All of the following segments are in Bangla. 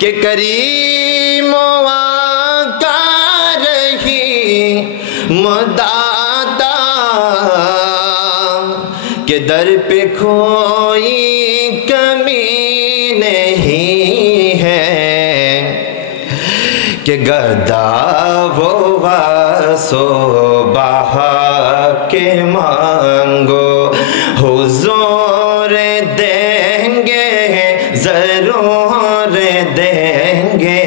के करीम आका रही मुदाता के दर पे कोई कमी नहीं है कि गदा वो वासो बहा के मांगो हुजूर देंगे जरूर देंगे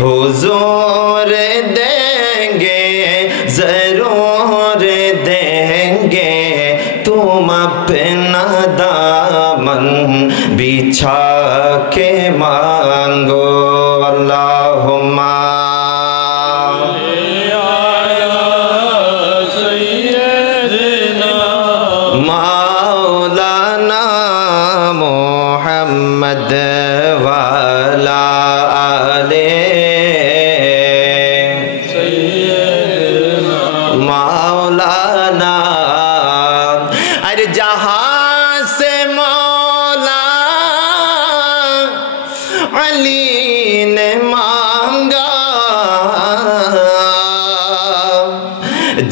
हुजूर देंगे जरूर देंगे तुम अपना दामन बिछा के मांगो अल्लाहुम्मा मौलाना मोहम्मद वाला आले मौलाना। अरे जहाँ से मौला अली ने मांगा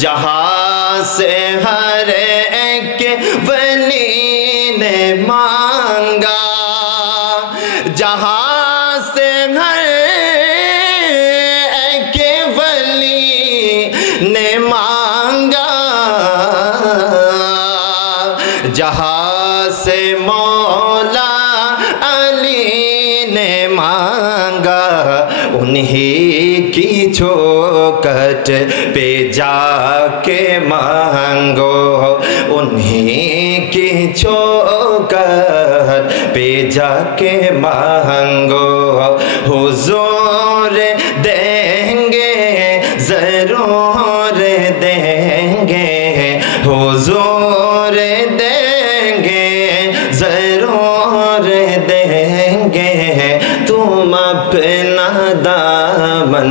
जहाँ से हर एक वली ने मांगा जहाँ से हर एक वली ने मांगा जहाँ से मौला अली ने मांगा उन्हीं की चौखट पे जाके मांगो उन्हीं की चौखट पे जाके मांगो हुजूर देंगे जरूर देंगे हुजूर देंगे जरूर देंगे तुम अपना दामन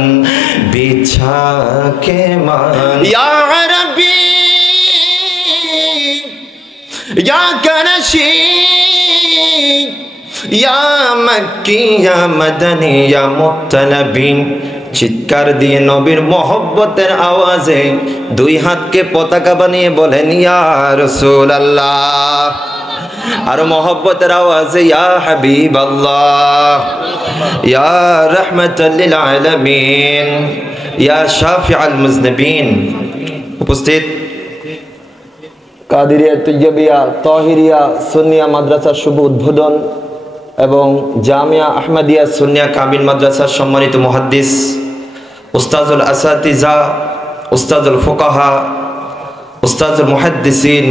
बिछा के मांग या रब्बी या करशी या मक्की या मदनी या मुत्तलबी चित्कार दिए नबीर मोहब्बतेर आवाजे दुई हाथ के पताका बनिए बोलेन या रसूल अल्लाह और मोहब्बतेर आवाजे या हबीब अल्लाह या रहमतल लिल आलमीन या शाफिउल मुज़निबीन। उपस्थित कादिरिया तैयबिया ताहिरिया सुन्निया माद्रासा शुभ उद्বোধন এবং জামিয়া আহমদিয়া সুন্নিয়া কামিল মাদ্রাসার সম্মানিত মুহাদ্দিস উস্তাজুল আসাতিজা উস্তাজুল ফুকাহা উস্তাজুল মুহাদ্দিসিন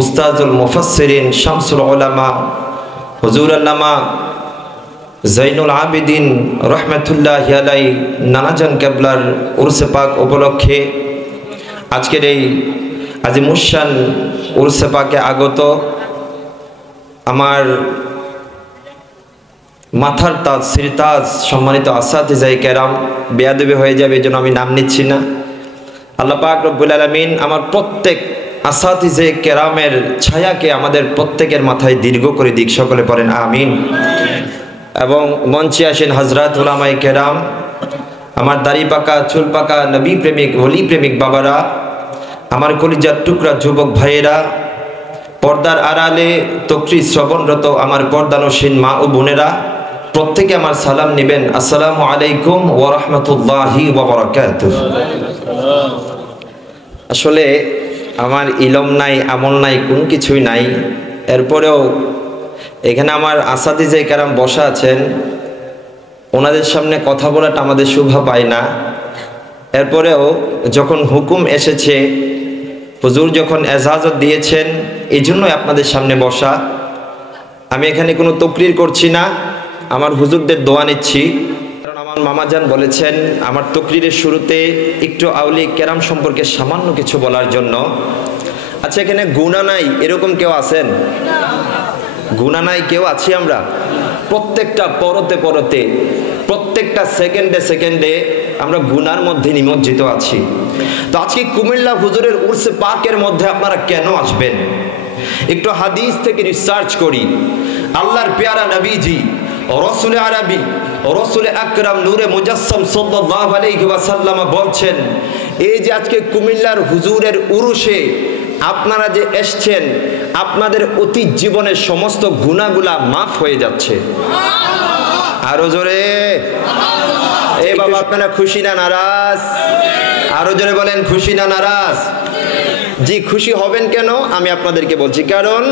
উস্তাজুল মুফাসসিরিন শামসুল উলামা হুজুর আল্লামা জাইনুল আবিদিন রাহমাতুল্লাহি আলাইহি নানাজান কেবলার উরসে পাক উপলক্ষে আজকের এই আজিমুশান উরসে পাকে আগত আমার মাথার তাজ সিরতাজ সম্মানিত আসাতিজায়ে কেরাম বেয়াদবি হয়ে যাবে এজন্য আমি নাম নিচ্ছি না। আল্লাহ পাক রব্বুল আলামিন আমার প্রত্যেক আসাতিজায়ে কেরামের ছায়াকে আমাদের প্রত্যেকের মাথায় দীর্ঘ করে দিক সকলে পড়েন আমিন। এবং মঞ্চে আসেন হযরত উলামায়ে কেরাম আমার দাড়ি পাকা চুল পাকা নবী প্রেমিক ওলি প্রেমিক বাবারা আমার কলিজার টুকরা যুবক ভাইয়েরা পর্দার আড়ালে তকরির শ্রবণরত আমার পর্দানসীন মা ও বোনেরা প্রত্যেকে আমার সালাম নেবেন আসসালামু আলাইকুম ওয়া রাহমাতুল্লাহি ওয়া বারাকাতুহু। আসলে আমার ইলম নাই আমল নাই কোনো কিছুই নাই এরপরেও এখানে আমার আসাতিজায়ে কেরাম বসা আছেন ওনাদের সামনে কথা বলাটা আমাদের শোভা পায় না এরপরেও যখন হুকুম এসেছে হুজুর যখন এজাজত দিয়েছেন এইজন্যই আপনাদের সামনে বসা। আমি এখানে কোনো তকরির করছি না আমার হুজুরদের দোয়া নিচ্ছি কারণ আমার মামাজান বলেছেন আমার তকরিরের শুরুতে একটু আউলিয়া কেরাম সম্পর্কে সামান্য কিছু বলার জন্য। আচ্ছা এখানে গুনাহ নাই এরকম কেউ আছেন? গুনাহ নাই কেউ আছি আমরা? প্রত্যেকটা পরতে পরতে প্রত্যেকটা সেকেন্ডে সেকেন্ডে আমরা গুনার মধ্যে নিমজ্জিত আছি। তো আজকে কুমিল্লা হুজুরের উরসে পাকের মধ্যে আপনারা কেন আসবেন? একটু হাদিস থেকে রিসার্চ করি। আল্লাহর পেয়ারা নবীজি রাসূল আরবি রাসূল আকরাম নূরে মুজাসসাম সাল্লাল্লাহু আলাইহি ওয়াসাল্লাম বলছেন, এই যে আজকে কুমিল্লার হুজুরের উরুসে আপনারা যে এসছেন, আপনাদের অতীত জীবনের সমস্ত গুনাহগুলা মাফ হয়ে যাচ্ছে। আরো জোরে, এ বাবা আপনারা খুশি না নারাজ? আরো জোরে বলেন, খুশি না নারাজ? জি, খুশি হবেন কেন আমি আপনাদেরকে বলছি। কারণ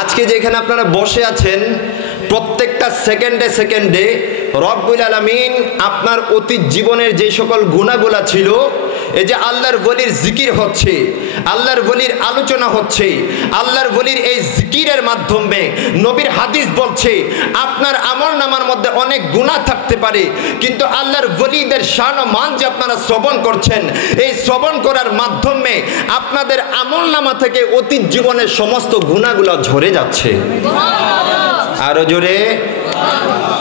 আজকে যেখানে আপনারা বসে আছেন, প্রত্যেকটা সেকেন্ডে সেকেন্ডে রব্বুল আলামিন আপনার অতীত জীবনের যে সকল গুনাহগুলা ছিল, এই যে আল্লাহর ওলির জিকির হচ্ছে, আল্লাহর ওলির আলোচনা হচ্ছে, আল্লাহর ওলির এই জিকিরের মাধ্যমে নবীর হাদিস বলছে আপনার আমলনামার মধ্যে অনেক গুনাহ থাকতে পারে, কিন্তু আল্লাহর ওলিদের শান ও মান যে আপনারা শ্রবণ করছেন, এই শ্রবণ করার মাধ্যমে আপনাদের আমলনামা থেকে অতীত জীবনের সমস্ত গুনাহগুলো ঝরে যাচ্ছে। আরো জোরে,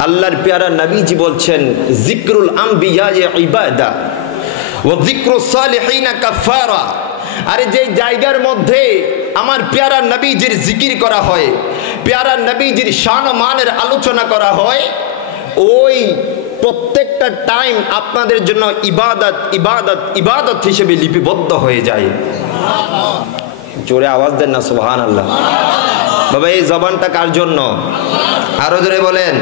আল্লাহর পেয়ারা নবীজি বলছেন, জিক্রুল আম্বিয়া ইবাদা ওয়া যিকরুস সালিহিনা কাফারা। আরে যে জায়গার মধ্যে আমার পেয়ারা নবীজির জিকির করা হয়, পেয়ারা নবীজির শান ও মানের আলোচনা করা হয়, ওই প্রত্যেকটা টাইম আপনাদের জন্য ইবাদত ইবাদত ইবাদত হিসেবে লিপিবদ্ধ হয়ে যায়। জোরে আওয়াজ দেন না সুবহানাল্লাহ। বাবা এই জবানটা কার জন্য? আরো জোরে বলেন।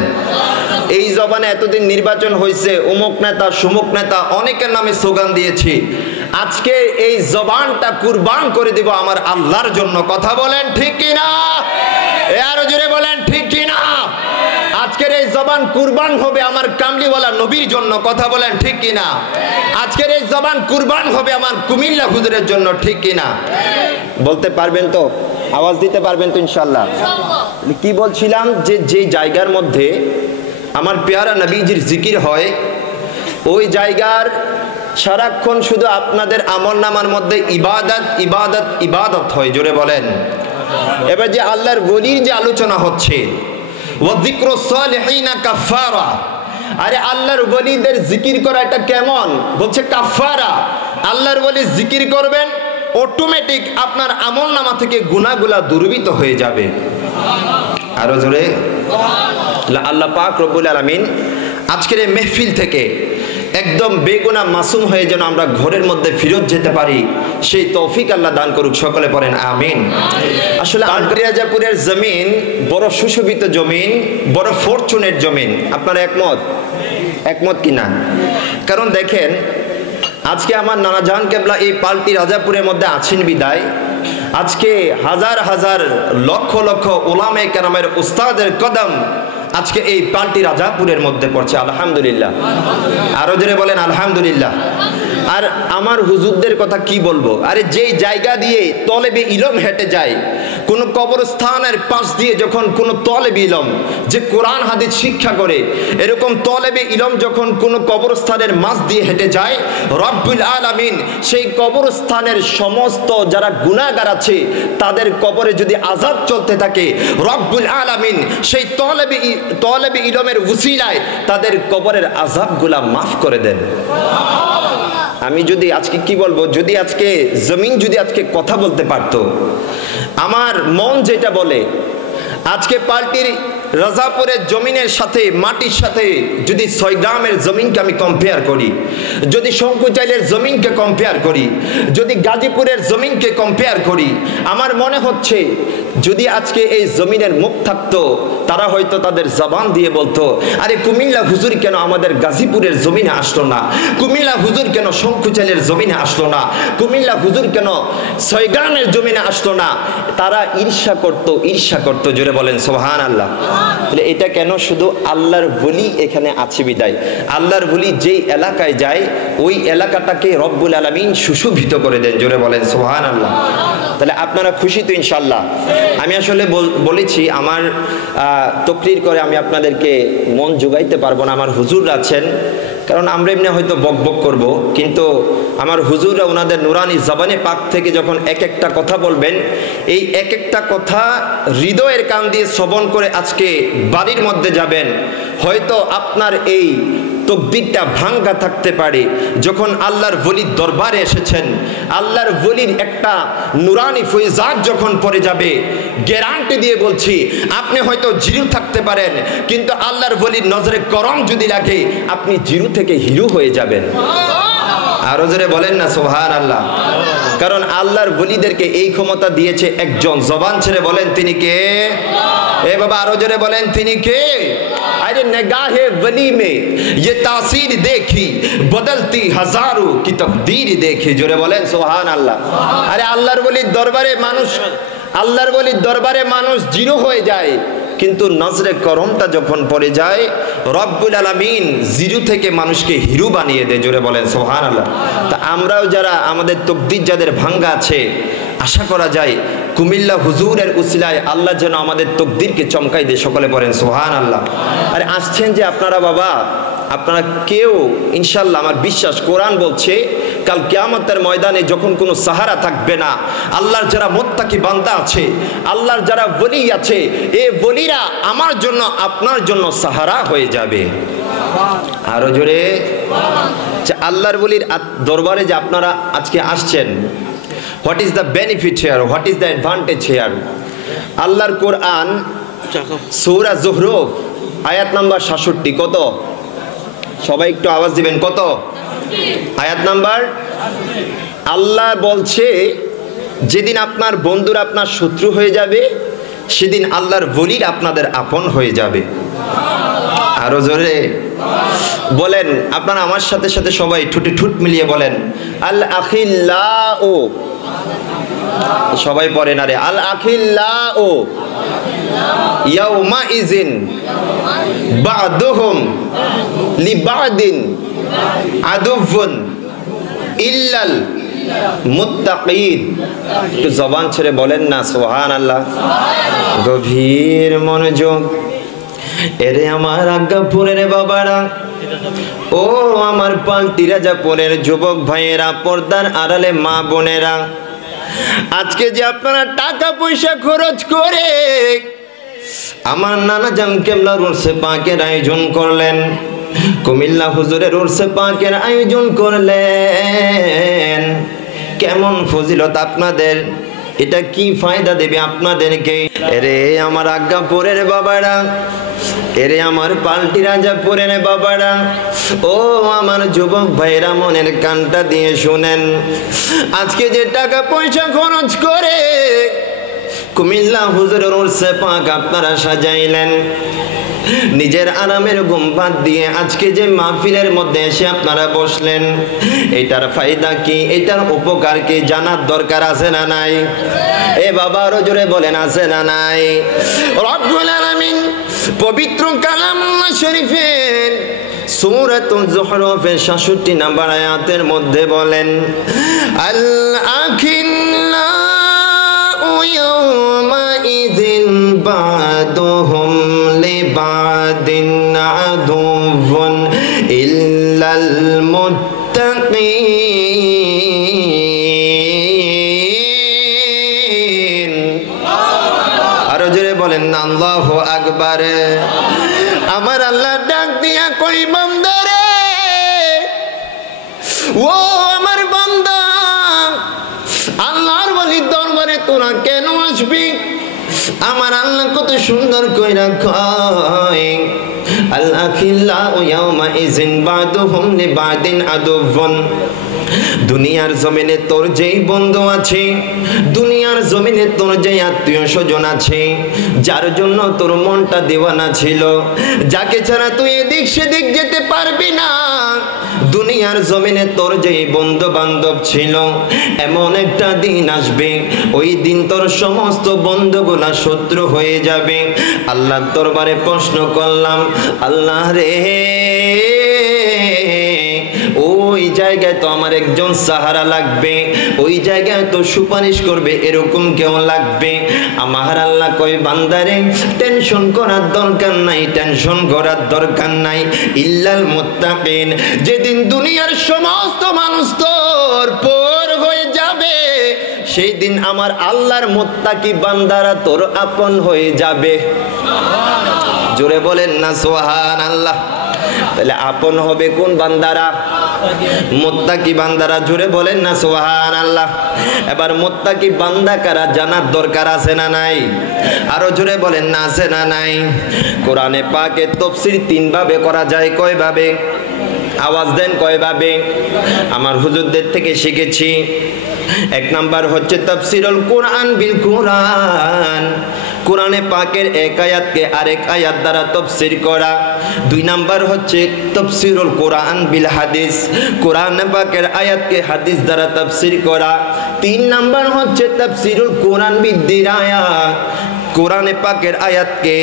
এই জবানে এতদিন নির্বাচন হয়েছে, অমুক নেতা সুমুক নেতা অনেকের নামে স্লোগান দিয়েছি, আজকে এই জবানটা কুরবান করে দিব আমার আল্লাহর জন্য। কথা বলেন ঠিক কিনা? আরো জোরে বলেন ঠিক কিনা? আজকের এই জবান কুরবান হবে আমার কামলিওয়ালা নবীর জন্য। কথা বলেন ঠিক কিনা? আজকের এই জবান কুরবান হবে আমার কুমিল্লা হুজুরের জন্য। ঠিক কিনা? বলতে পারবেন তো? আওয়াজ দিতে পারবেন তো ইনশাআল্লাহ? কি বলছিলাম, যে যে জায়গার মধ্যে আমার পেয়ারা নবীজির জিকির হয়, ওই জায়গার সারাক্ষণ শুধু আপনাদের আমলনামার মধ্যে ইবাদত ইবাদত ইবাদত হয়। জোরে বলেন। এবার যে আল্লাহর ওলির যে আলোচনা হচ্ছে, ওয়া যিকরুস সালিহিনা কাফারা। আরে আল্লাহর ওলিদের জিকির করা এটা কেমন? বলছে কাফারা। আল্লাহর ওলি জিকির করবেন, অটোমেটিক আপনার আমলনামা থেকে গুনাহগুলা দুর্বিত হয়ে যাবে। আরো জোরে। আল্লাহ পাক রব্বুল আলামিন আজকের এই মেহফিল থেকে একদম বেগুনাহ মাসুম হয়ে যেন আমরা ঘরের মধ্যে ফিরত যেতে পারি, সেই তৌফিক আল্লাহ দান করুক। সকলে পড়েন আমিন। আসলে রাজাপুরের জমিন বড় সুশোভিত জমিন, বড় ফরচুনের জমিন। আপনারা একমত? একমত কিনা? কারণ দেখেন, আজকে আমার নানা জাহান কেবলা এই পাল্টি রাজাপুরের মধ্যে আছেন বিদায় আজকে হাজার হাজার লক্ষ লক্ষ উলামায়ে কেরামের উস্তাদের কদম আজকে এই পাল্টি রাজাপুরের মধ্যে পড়ছে। আলহামদুলিল্লাহ। আরো জোরে বলেন আলহামদুলিল্লাহ। আর আমার হুজুরদের কথা কি বলবো? আরে যেই জায়গা দিয়ে তলেবে ইলম হেঁটে যায়, কোন কবরস্থানের পাশ দিয়ে যখন কোন তলেবে ইলম যে কোরআন হাদিস শিক্ষা করে, এরকম তলেবে ইলম যখন কোন কবরস্থানের মাঝ দিয়ে হেঁটে যায়, রব্বুল আলামিন সেই কবরস্থানের সমস্ত যারা গুনাহগার আছে তাদের কবরে যদি আযাব চলতে থাকে, রব্বুল আলামিন সেই তলেবে ইলমের উসিলায় তাদের কবরের আযাবগুলা মাফ করে দেন। আমি যদি আজকে কি বলবো, যদি আজকে জমিন যদি আজকে কথা বলতে পারতো, আমার মন যেটা বলে, আজকে পাল্টির রাজাপুরের জমিনের সাথে মাটির সাথে যদি 6 গ্রামের জমিনকে আমি কম্পেয়ার করি, যদি শঙ্কুচাইলের জমিনকে কম্পেয়ার করি, যদি গাজীপুরের জমিনকে কম্পেয়ার করি, আমার মনে হচ্ছে যদি আজকে এই জমিনের মুখ থাকতো, তারা হয়তো তাদের জবান দিয়ে বলতো, আরে কুমিল্লা হুজুর কেন আমাদের গাজীপুরের জমিনে আসলো না? কুমিল্লা হুজুর কেন শঙ্কুচাইলের জমিনে আসলো না? কুমিল্লা হুজুর কেন 6 গ্রামের জমিনে আসলো না? তারা ঈর্ষা করতো। জোরে বলেন সুবহানাল্লাহ। তাহলে এটা কেন? শুধু আল্লাহর ওলি এখানে আছে বিদায়। আল্লাহর ওলি যেই এলাকায় যায়, ওই এলাকাটাকে রব্বুল আলামিন সুশোভিত করে দেন। জোরে বলেন সুবহানাল্লাহ। তাহলে আপনারা খুশি তো ইনশাআল্লাহ? আমি আসলে বলেছি, আমার তকরির করে আমি আপনাদেরকে মন জোগাইতে পারবো না। আমার হুজুর আছেন, কারণ আমরা এমনি হয়তো বক বক করবো, কিন্তু আমার হুজুররা ওনাদের নুরানি জবানে পাক থেকে যখন এক একটা কথা বলবেন, এই এক একটা কথা হৃদয়ের কান দিয়ে শ্রবণ করে আজকে বাড়ির মধ্যে যাবেন, হয়তো আপনার এই তকদিরটা ভাঙ্গা থাকতে পারে। যখন আল্লাহর ওলির দরবারে এসেছেন, আল্লাহর ওলির একটা নুরানি ফয়জাত যখন পড়ে যাবে, গ্যারান্টি দিয়ে বলছি, আপনি হয়তো জিরো থাকতে লাগতে পারেন, কিন্তু আল্লাহর ওলির নজরে করম যদি লাগে আপনি জিরো থেকে হিরো হয়ে যাবেন। আরো জোরে বলেন না সুবহানাল্লাহ। কারণ আল্লাহর ওলিদেরকে এই ক্ষমতা দিয়েছে একজন, জবান ছেড়ে বলেন তিনি কে? এ বাবা আরো জোরে বলেন তিনি কে? अरे निगाहे वली में ये तासीर देखी बदलती हजारों की तकदीर देखी। जोरे बोलें सुभान अल्लाह। अरे আল্লাহর ওলির দরবারে মানুষ, আল্লাহর ওলির দরবারে মানুষ জিরো হয়ে যায়, কিন্তু নজরে করমটা যখন পড়ে যায় রব্বুল আলামিন জিরো থেকে মানুষকে হিরো বানিয়ে দেয়। জোরে বলেন সুবহানাল্লাহ। তা আমরাও যারা আমাদের তকদির যাদের ভাঙ্গা আছে, আশা করা যায় কুমিল্লা হুজুরের উসিলায় আল্লাহ যেন আমাদের তকদিরকে চমকাই দেয়। সকলে পড়েন সুবহানাল্লাহ। আরে আসছেন যে আপনারা বাবা, আপনারা কেউ ইনশাল্লাহ আমার বিশ্বাস কোরআন বলছে কাল কিয়ামতের ময়দানে যখন কোনো সাহারা থাকবে না, আল্লাহর যারা মুত্তাকি বান্দা আছে, আল্লাহর যারা ওলি আছে, এই ওলিরা আমার জন্য আপনার জন্য সাহারা হয়ে যাবে। আরো জোরে আল্লাহর ওলির দরবারে যে আপনারা আজকে আসছেন, what is the benefit here, what is the advantage here? আল্লাহর কোরআন সূরা যুখরুফ আয়াত নাম্বার ৬৭। কত? সবাই একটু আওয়াজ দিবেন। কত? আয়াত নাম্বার। আল্লাহ বলছে যেদিন আপনার বন্ধুরা আপনার শত্রু হয়ে যাবে, সেদিন আল্লাহর ওলিরা আপনাদের আপন হয়ে যাবে। আরো জোরে বলেন, আপনারা আমার সাথে সাথে সবাই ঠুটে ঠুট মিলিয়ে বলেন আল আখিল্লাউ। সবাই পড়েন আরে আল আখিল্লাউ ইয়াউমা ইজিন বা'দুহুম লিবা'দিন আদুওয়ুন ইল্লাল মুত্তাকিন। একটু জবান ছেড়ে বলেন না সুবহানাল্লাহ। গভীর মনোযোগ। এরে আমার আজ্ঞাপুরের বাবারা, ও আমার পাল্টি রাজাপুরের যুবক ভাইয়েরা, পর্দার আড়ালে মা বোনেরা, আজকে যে আপনারা টাকা পয়সা খরচ করে আমার নানা জান কেবলার উরসে পাকের আয়োজন করলেন, কুমিল্লা হুজুরের উরসে পাকের আয়োজন করলেন, কেমন ফজিলত আপনাদের, এটা কি ফায়দা দেবে আপনাদেরকে? এরে আমার আজ্ঞাপুরের বাবারা, এরে আমার পাল্টি রাজাপুরের বাবারা, ও আমার যুবক ভাইরা, মনের কানটা দিয়ে শুনেন। আজকে যে টাকা পয়সা খরচ করে কুমিল্লা হুজুরের উরসে পাক আপনারা সাজাইলেন, নিজের আরামের ঘুম বাদ দিয়ে আজকে যে মাহফিলের মধ্যে এসে আপনারা বসলেন, এটার ফায়দা কি, এটার উপকার কি জানার দরকার আছে না নাই? এ বাবা আরো জোরে বলেন আছে না নাই? রব্বুল আলামিন পবিত্র কালামুল্লাহ শরীফের সূরাতুল যুখরুফের ৬৭ নম্বর আয়াতের মধ্যে বলেন আল আখিল্লাউ ইয়াউমা ইযিন বা'দুহুম লিবা'দিন আদুওয়ুন ইল্লাল মুত্তাকিন। আরো জোরে বলেন না আল্লাহু আকবার। আমার আল্লাহ ডাক দিয়া কই বান্দারে, ও আমার বান্দা, আল্লাহর ওলির দরবারে তোরা কেন আসবি? আমার আল্লাহ কত সুন্দর কইরা কয় আল আখিল্লাউ ইয়াউমা ইযিন বা'দুহুম লিবা'দিন আদুওয়ুন। দুনিয়ার জমিনে তোর যেই বন্ধু আছে, দুনিয়ার জমিনে তোর যেই আত্মীয় স্বজন আছে, যার জন্য তোর মনটা দেওয়ানা ছিল, যাকে ছাড়া তুই এদিক সেদিক যেতে পারবি না, দুনিয়ার জমিনে তোর যেই বন্ধু বান্ধব ছিল, এমন একটা দিন আসবে, ওই দিন তোর সমস্ত বন্ধুগুলা শত্রু হয়ে যাবে। আল্লাহর দরবারে প্রশ্ন করলাম, আল্লাহ রে, ওই জায়গায় তো আমার একজন সাহারা লাগবে, ওই জায়গায় তো সুপারিশ করবে এরকম কেউ লাগবে। আমার আল্লাহ কই বান্দারে টেনশন করার দরকার নাই, টেনশন করার দরকার নাই, ইল্লাল মুত্তাকিন। যেদিন দুনিয়ার সমস্ত মানুষ তোর পর হয়ে যাবে, সেই দিন আমার আল্লাহর মুত্তাকি বান্দারা তোর আপন হয়ে যাবে। জোরে বলেন না সুবহানাল্লাহ। তাহলে আপন হবে কোন বান্দারা? মুত্তাকি বান্দারা। জোরে বলেন না সুবহানাল্লাহ। এবার মুত্তাকি বান্দা কারা জানার দরকার আছে না নাই? আরো জোরে বলেন না আছে না নাই? কোরআনে পাকে তাফসীর তিন ভাবে করা যায়। কয় ভাবে? আওয়াজ দেন কয় ভাবে? আমার হুজুরদের থেকে শিখেছি। এক নাম্বার হচ্ছে তাফসীরুল কোরআন বিল কোরআন, কোরআনে পাকের এক আয়াতকে আরেক আয়াত দ্বারা তাফসীর করা। দুই নাম্বার হচ্ছে তাফসীরুল কোরআন বিল হাদিস, কোরআনে পাকের আয়াতকে হাদিস দ্বারা তাফসীর করা। তিন নাম্বার হচ্ছে তাফসীরুল কোরআন বিদ্দিরায়া, কোরআনে পাকের আয়াতকে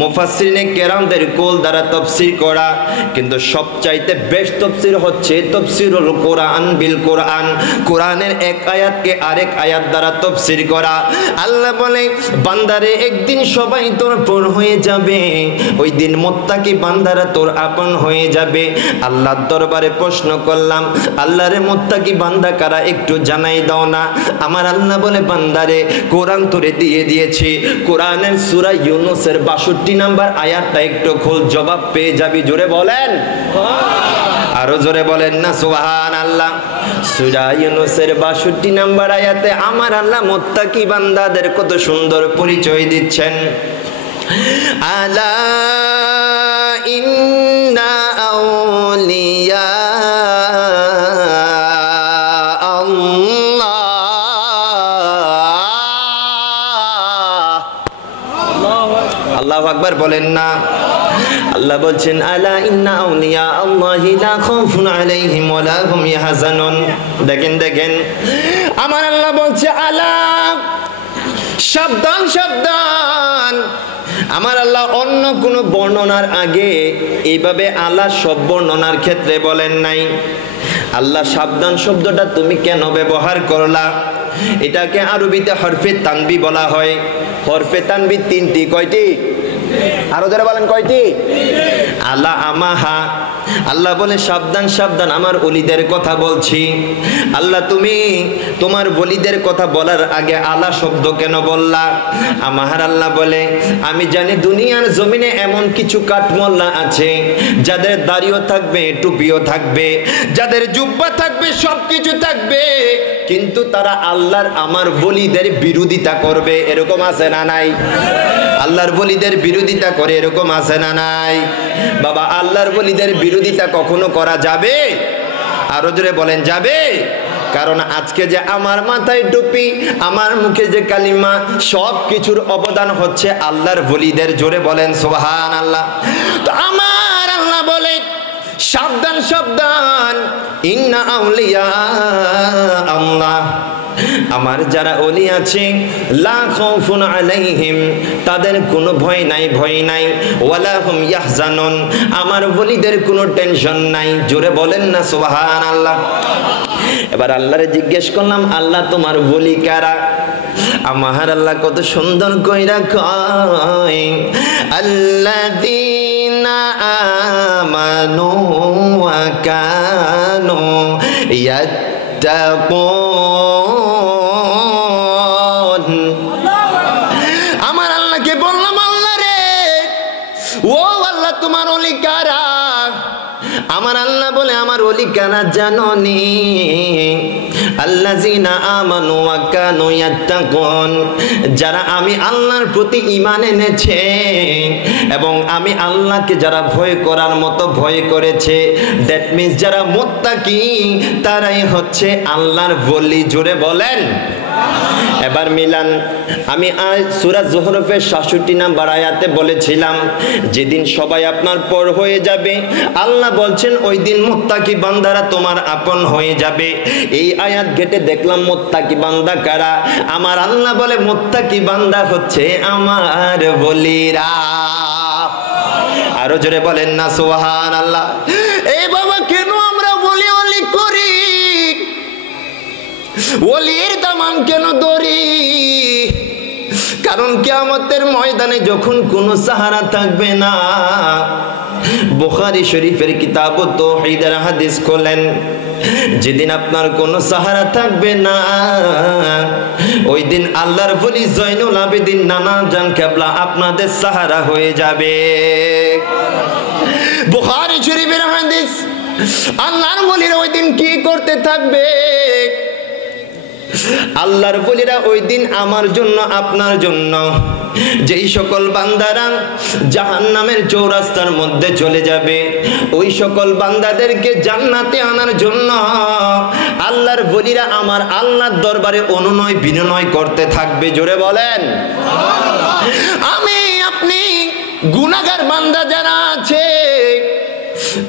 মুফাসসিরিনে কেরামদের কোল দ্বারা তাফসীর করা। কিন্তু সবচাইতে বেস্ট তাফসীর হচ্ছে তাফসীরুল কোরআন বিল কোরআন, কোরআনের এক আয়াতকে আরেক আয়াত দ্বারা তাফসীর করা। আল্লাহ বলে বান্দারে একদিন সবাই তোর পর হয়ে যাবে, ওই দিন মুত্তাকি বান্দারা তোর আপন হয়ে যাবে। আল্লাহর দরবারে প্রশ্ন করলাম, আল্লাহরে মুত্তাকি বান্দা কারা একটু জানাই দাও না। আমার আল্লাহ বলে বান্দারে কোরআন তোরে দিয়ে দিয়েছি, কোরআনের সূরা ইউনূসের ৬২ নাম্বার আয়াতটা একটু খোল, জবাব পেয়ে যাবি। জোরে বলেন, আরো জোরে বলেন না সুবহানাল্লাহ। সূরা ইউনূসের ৬২ নাম্বার আয়াতে আমার আল্লাহ মুত্তাকি বান্দাদের কত সুন্দর পরিচয় দিচ্ছেন। আলা ইন্না আউলিয়া আল্লাহু আকবার বলেন না। আল্লাহ বলছেন আলা ইন্না আউলিয়া আল্লাহি লা খাউফুন আলাইহিম ওয়া লা হুম ইয়াহজানুন। দেখেন দেখেন, আমার আল্লাহ বলছে আলা, সাবধান সাবধান। আমার আল্লাহ অন্য কোন বর্ণনার আগে এইভাবে আলা সব বর্ণনার ক্ষেত্রে বলেন নাই। আল্লাহ সাবধান শব্দটা তুমি কেন ব্যবহার করলা? এটাকে আরবিতে হরফে তানবি বলা হয়। হরফে তানবি তিনটি। কয়টি? আরো যারা বলেন কয়টি? আলা আমাহা। আল্লাহ বলে সাবধান সাবধান, আমার ওলিদের কথা বলছি। আল্লাহ তুমি তোমার ওলিদের কথা বলার আগে আলা শব্দ কেন বললা? আমার আল্লাহ বলে আমি জানি দুনিয়ার জমিনে এমন কিছু কাঠমোল্লা আছে যাদের দাড়িও থাকবে, টুপিও থাকবে, যাদের জুব্বা থাকবে, সবকিছু থাকবে, কিন্তু তারা আল্লাহর আমার ওলিদের বিরোধিতা করবে। এরকম আছে না নাই? আল্লাহর ওলিদের বিরোধিতা করে, এরকম আছে না নাই? বাবা, আল্লাহর ওলিদের বিরোধিতা কখনো করা যাবে? আরো জোরে বলেন যাবে? কারণ আজকে যে আমার মাথায় টুপি, আমার মুখে যে কালিমা, সব কিছুর অবদান হচ্ছে আল্লাহর ওলিদের। জোরে বলেন সুবহানাল্লাহ। তো আমার আল্লাহ বলে সাবধান সাবধান, ইন্না আউলিয়া আল্লাহ, আমার যারা ওলি আছে, লা খাউফুন আলাইহিম, তাদের কোনো ভয় নাই, ভয় নাই, ওয়ালা হুম ইয়াহজানুন, আমার ওলিদের কোনো টেনশন নাই। জোরে বলেন না সুবহানাল্লাহ। এবার আল্লাহরে জিজ্ঞেস করলাম, আল্লাহ তোমার ওলি কারা? আমার আল্লাহ কত সুন্দর কইরা কয়, আল্লাযীনা আমানু ওয়া কানু ইয়াত্তাকুন। আমার আল্লাহকে বললাম, আল্লাহ রে, ও আল্লাহ তোমার ওলি কারা? আমার আল্লাহ বলে আমার ওলি কারা জানো নি? আল্লাযীনা আমানু ওয়া কানু ইয়াত্তাকুন, যারা আমি আল্লাহর প্রতি ঈমান এনেছে এবং আমি আল্লাহকে যারা ভয় করার মতো ভয় করেছে, দ্যাট মিন্স যারা মুত্তাকি, তারাই হচ্ছে আল্লাহর ওলি। জোরে বলেন। এবার মিলান, আমি সূরা যুহরফের ৬৭ নাম্বার আয়াতে বলেছিলাম যেদিন সবাই আপনার পর হয়ে যাবে, আল্লাহ বলছেন ওই দিন মুত্তাকি বান্দারা তোমার আপন হয়ে যাবে। এই আয়াত ঘেটে দেখলাম মুত্তাকি বান্দা কারা? আমার আল্লাহ বলে মুত্তাকি বান্দা হচ্ছে আমার ওলিরা। আরো জোরে বলেন না সুবহানাল্লাহ। এই বাবা, কেন আমরা ওলি ওলি করি? ওলির দামান কেন ধরি? কারণ কিয়ামতের ময়দানে যখন কোনো সাহারা থাকবে না, বুখারী শরীফের কিতাব তাওহীদের হাদিস খোলেন, যেদিন আপনার কোনো সাহারা থাকবে না, ওই দিন আল্লাহর ওলি জয়নুল আবেদিন নানা জান কেবলা আপনাদের সাহারা হয়ে যাবে। বুখারী বুখারী শরীফের হাদিস। আল্লাহর ওলিরা ওই দিন কি করতে থাকবে? আল্লাহর ওলিরা ওই দিন আমার জন্য আপনার জন্য যেই সকল বান্দারা জাহান্নামের চৌরাস্তার মধ্যে চলে যাবে, ওই সকল বান্দাদেরকে জান্নাতে আনার জন্য আল্লাহর ওলিরা আমার আল্লাহর দরবারে অনুনয় বিনয় করতে থাকবে। জোরে বলেন। আমি আপনি গুনাহগার বান্দা যারা আছে,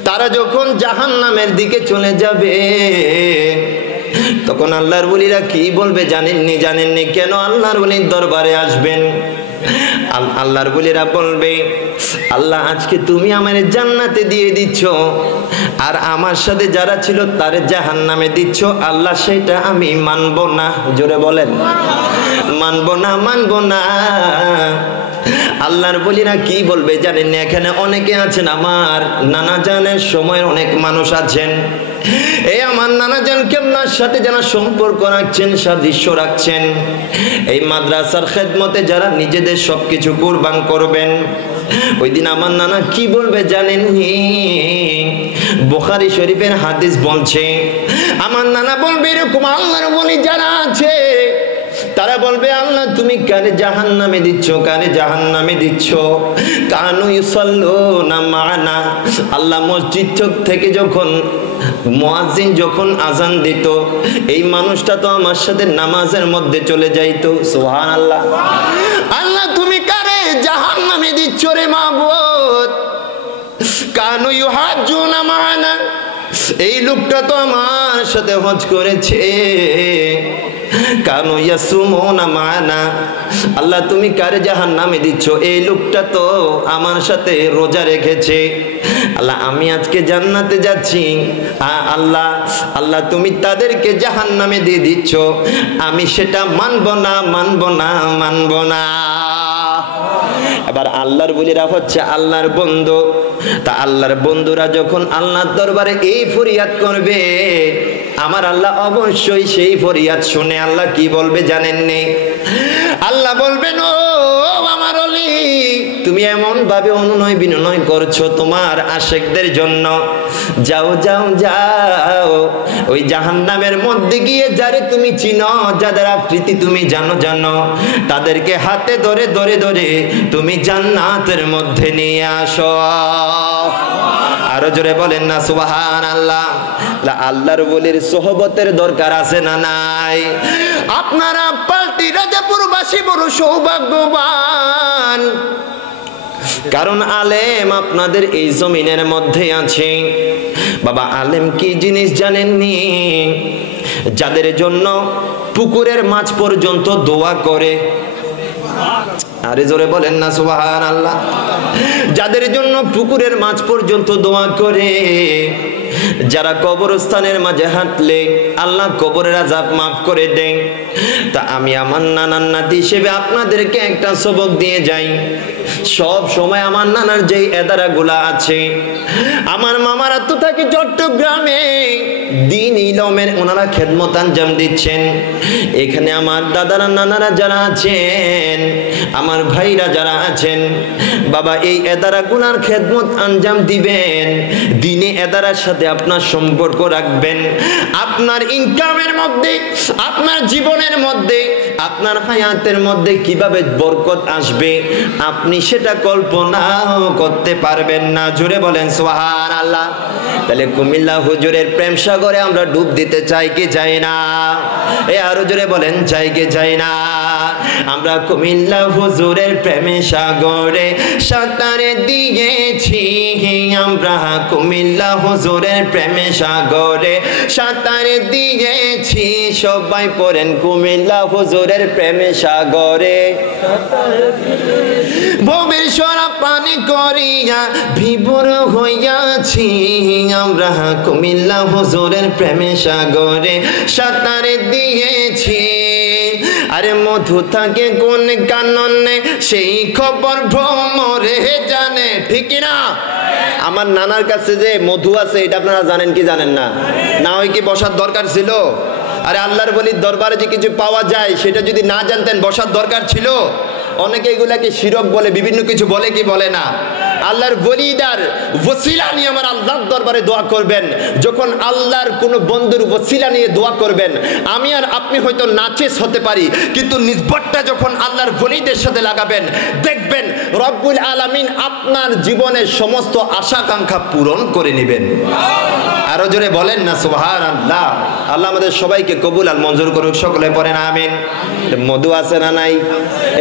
তারা যখন জাহান্নামের দিকে চলে যাবে, তখন আল্লাহর ওলিরা কি বলবে জানেননি? জানেননি কেন আল্লাহর ওলির দরবারে আসবেন? আল্লাহর ওলিরা বলবে, আল্লাহ আজকে তুমি আমার জান্নাতে দিয়ে দিচ্ছ, আর আমার সাথে যারা ছিল তার জাহান্নামে দিচ্ছ। আল্লাহ সেটা আমি মানব না। জোরে বলেন। মানব না, মানব না। আল্লাহর ওলিরা কি বলবে জানেন? এখানে অনেকে আছেন, আমার নানা জানের সময়ের অনেক মানুষ আছেন। এই আমার নানা জান কেবলার সাথে যারা সম্পর্ক রাখছেন, সাদৃশ্য রাখছেন, এই মাদ্রাসার খেদমতে যারা নিজেদের সবকিছু কুরবান করবেন, ওই দিন আমার নানা কি বলবে জানেননি? বুখারী শরীফের হাদিস বলছে, আমার নানা বলবে এরকম আল্লাহর ওলি যারা আছে, তারা বলবে, আল্লাহ তুমি কারে জাহান্নামে দিচ্ছ, কারে জাহান্নামে দিচ্ছ? কানু ইউসাল্লুনা মা'না। আল্লাহ মসজিদ থেকে যখন মুয়াজ্জিন যখন আজান দিত, এই মানুষটা তো আমার সাথে নামাজের মধ্যে চলে যাইতো। সুবহানাল্লাহ। আল্লাহ তুমি কারে জাহান্নামে দিচ্ছ রে মাবুদ? কানু ইউহাজ্জুনা মা'না। এই লোকটা তো আমার সাথে হজ করেছে। কানু ইয়াসুমুনা মা'না। আল্লাহ তুমি কারে জাহান্নামে দিচ্ছ? এই লোকটা তো আমার সাথে রোজা রেখেছে। আল্লাহ আমি আজকে জান্নাতে যাচ্ছি, আল্লাহ আল্লাহ তুমি তাদেরকে জাহান্নামে দিয়ে দিচ্ছ। আমি সেটা মানব না, মানব না, মানব না। এবার আল্লাহর ওলিরা হচ্ছে আল্লাহর বন্ধু। তা আল্লাহর বন্ধুরা যখন আল্লাহর দরবারে এই ফরিয়াদ করবে, আমার আল্লাহ অবশ্যই সেই ফরিয়াদ শুনে আল্লাহ কি বলবে জানেননি? আল্লাহ বলবেন, ও আমার ওলি, তুমি এমন ভাবে অনুনয় বিনয় করছো তোমার আশিকদের জন্য, যাও যাও যাও, ওই জাহান্নামের মধ্যে গিয়ে যারে তুমি চিনো, যাদের আকৃতি তুমি জানো জানো, তাদেরকে হাতে ধরে ধরে ধরে তুমি জান্নাতের মধ্যে নিয়ে আসো। আরো জোরে বলেন না সুবহানাল্লাহ। আল্লাহর ওলির সোহবতের দরকার আছে না নাই? আপনারা পাল্টি রাজাপুরবাসী বড় সৌভাগ্যবান, কারণ আলেম আপনাদের এই জমিনের মধ্যে আছে। বাবা আলেম কি জিনিস জানেননি? যাদের জন্য পুকুরের মাছ পর্যন্ত দোয়া করে। আরে জোরে বলেন না সুবহানাল্লাহ। যাদের জন্য পুকুরের মাছ পর্যন্ত দোয়া করে, যারা কবরস্থানের মাঝে হাঁটলে আল্লাহ কবরের আযাব মাফ করে দেন। তা আমি আমার নানার নাতি হিসেবে আপনাদেরকে একটা সবক দিয়ে যাই। সব সময় আমার নানার যেই এদারাগুলা আছে, আমার মামারা তো থাকে চট্টগ্রামে, দিন ইলমের ওনারা খেদমত আঞ্জাম দিচ্ছেন। এখানে আমার দাদারা নানারা যারা আছেন, আমার ভাইরা যারা আছেন, বাবা এই এদারাগুলার খেদমত আঞ্জাম দিবেন। দিনে এদারার সাথে আপনার সম্পর্ক রাখবেন। আপনার ইনকামের মধ্যে, আপনার জীবনের মধ্যে, আপনার হায়াতের মধ্যে কিভাবে বরকত আসবে আপনি সেটা কল্পনাও করতে পারবেন না। জোরে বলেন সুবহানাল্লাহ। তাহলে কুমিল্লা হুজুরের প্রেম সাগরে আমরা ডুব দিতে চাই কি চাই না? আরো জোরে বলেন, চাই কি চাই না? আমরা কুমিল্লা হুজুরের প্রেম সাগরে সাঁতারে দিয়েছি, আমরা কুমিল্লা হুজুরের প্রেম সাগরে সাঁতারে দিয়েছি। সবাই পড়েন, কুমিল্লা হুজুরের প্রেম সাগরে ভবিষ্যৎ পানি করিয়া বিভোর হইয়াছি, আমরা কুমিল্লা হুজুরের প্রেম সাগরে সাঁতারে দিয়েছি। আরে মধু থাকে কোন কাননে, সেই খবর ভ্রমরে জানে, ঠিক না? আমার নানার কাছে যে মধু আছে এটা আপনারা জানেন কি জানেন না? না হয় কি বসার দরকার ছিল? আরে আল্লাহর ওলির দরবারে যে কিছু পাওয়া যায় সেটা যদি না জানতেন বসার দরকার ছিল? অনেকে এগুলাকে শিরক বলে, বিভিন্ন কিছু বলে কি বলে না? আল্লাহর ওলিদার ওসিলা নিয়ে আমার আল্লাহর দরবারে দোয়া করবেন। যখন আল্লাহর কোনো বন্ধুর ওসিলা নিয়ে দোয়া করবেন, আমি আর আপনি হয়তো নাচেস হতে পারি, কিন্তু নিসবতটা যখন আল্লাহর ওলিদের সাথে লাগাবেন, দেখবেন রব্বুল আলামিন আপনার জীবনের সমস্ত আশা আকাঙ্ক্ষা পূরণ করে নেবেন। আরো জোরে বলেন না সুবহানাল্লাহ। আল্লাহ আমাদের সবাইকে কবুল আর মঞ্জুর করুক, সকলে পড়েন আমিন। মধু আছে না নাই?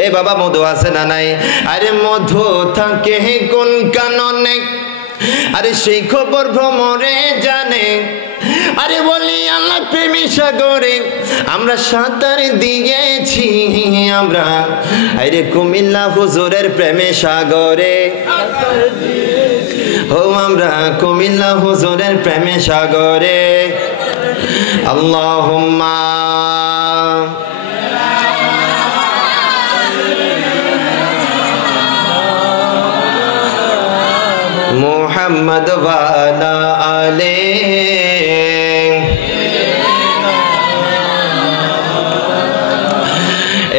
এ বাবা মধু আছে না নাই? আরে মধু থাকে কোন কাননে, আরে সেই খবর ভ্রমরে জানে। আরে বলি আল্লাহ প্রেমী সাগরে আমরা সাঁতার দিয়েছি, আমরা আরে কুমিল্লা হুজুরের প্রেমে সাগরে, ও আমরা কুমিল্লা হুজুরের প্রেমে সাগরে। আল্লাহুম্মা মুহাম্মদ ওয়া আলা আলিহি।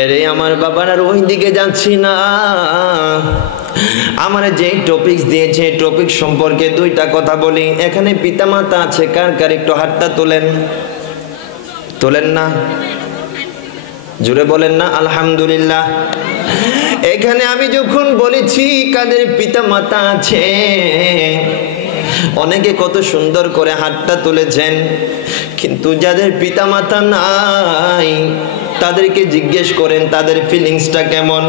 এরে আমার বাবারা ওই দিকে যাচ্ছি না, আমার যে টপিকস দিয়েছে টপিক সম্পর্কে দুইটা কথা বলি। এখানে পিতামাতা আছে কার কার? একটু হাতটা তোলেন। তোলেন না? জোরে বলেন না আলহামদুলিল্লাহ। এখানে আমি যখন বলেছি কাদের পিতামাতা আছে, অনেকে কত সুন্দর করে হাতটা তুলেছেন, কিন্তু যাদের পিতামাতা নাই তাদেরকে জিজ্ঞেস করেন তাদের ফিলিংসটা কেমন।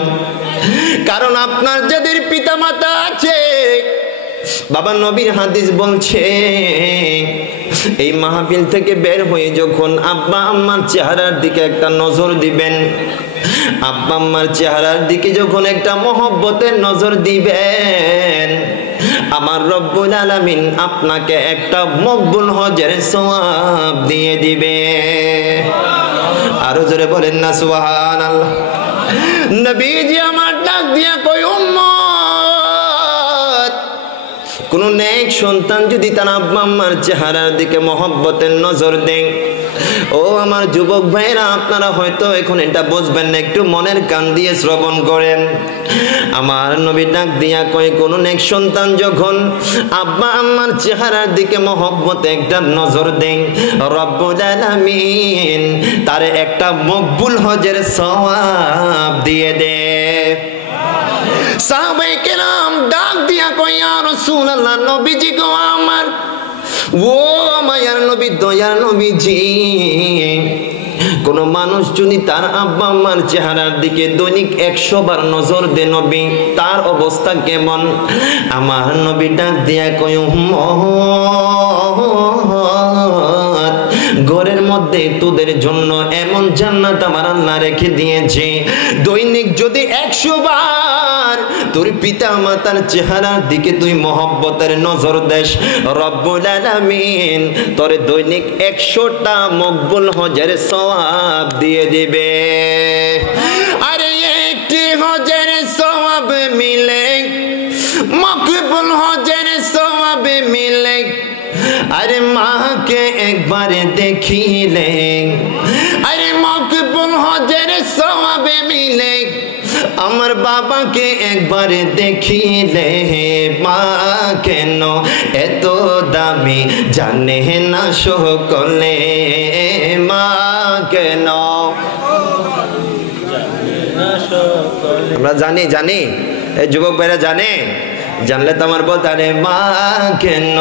কারণ আপনার যাদের পিতামাতা আছে, বাবা নবীর হাদিস বলছে এই মাহফিল থেকে বের হয়ে যখন আব্বা আম্মার চেহারার দিকে একটা নজর দিবেন, আব্বা আম্মার চেহারার দিকে যখন একটা মহব্বতের নজর দিবেন, আমার রব্বুল আলামিন আপনাকে একটা মকবুল হজের সওয়াব দিয়ে দিবে। আরো জোরে বলেন না সুবহানাল্লাহ। নবীজি আমার ডাক দিয়া কই, উম্মত কোন নেক সন্তান যদি তার আব্বা আম্মার চেহারার দিকে মহব্বতের নজর দেন, ও আমার যুবক ভাইরা আপনারা হয়তো এখন এটা বুঝবেন না, একটু মনের কান দিয়ে শ্রবণ করেন। আমার নবী ডাক দিয়া কয়, কোন নেক সন্তান যখন আব্বা আম্মার চেহারার দিকে মহব্বতে একটা নজর দেন, রব্বুল আলামিন তারে একটা মকবুল হজের সওয়াব দিয়ে দেয়। সাহাবায়ে কেরাম ডাক দিয়া কয়, ইয়া রাসূলুল্লাহ, নবীজি গো আমার, ও মায়ার নবী, দয়ার নবীজি, কোন মানুষ যদি তার আব্বা আম্মার চেহারার দিকে দৈনিক 100 বার নজর দেয় নবী, তার অবস্থা কেমন? আমার নবী ডাক দিয়া কয়, ঘরের মধ্যে তোদের জন্য এমন জান্নাত আমার আল্লাহ রেখে দিয়েছে, দৈনিক যদি 100 বার তোর পিতা মাতার চেহারার দিকে তুই মহব্বতের নজর দেস, রব্বুল আলামিন তোরে দৈনিক 100টা মকবুল হজের সওয়াব দিয়ে দিবে। আরে একটি হজের সওয়াব মিলে, মকবুল হজের সওয়াব মিলে, আরে মাকে একবারে দেখিলে, আরে মকবুল হজের সওয়াব মিলে, আমার বাবাকে একবারে দেখিলে, মা কেন এত দামি জানে না সকলে, মা কেন। আমরা জানি জানি, এই যুবক ভাইরা জানে, জানলে তো আমার বলতে, আরে মা কেন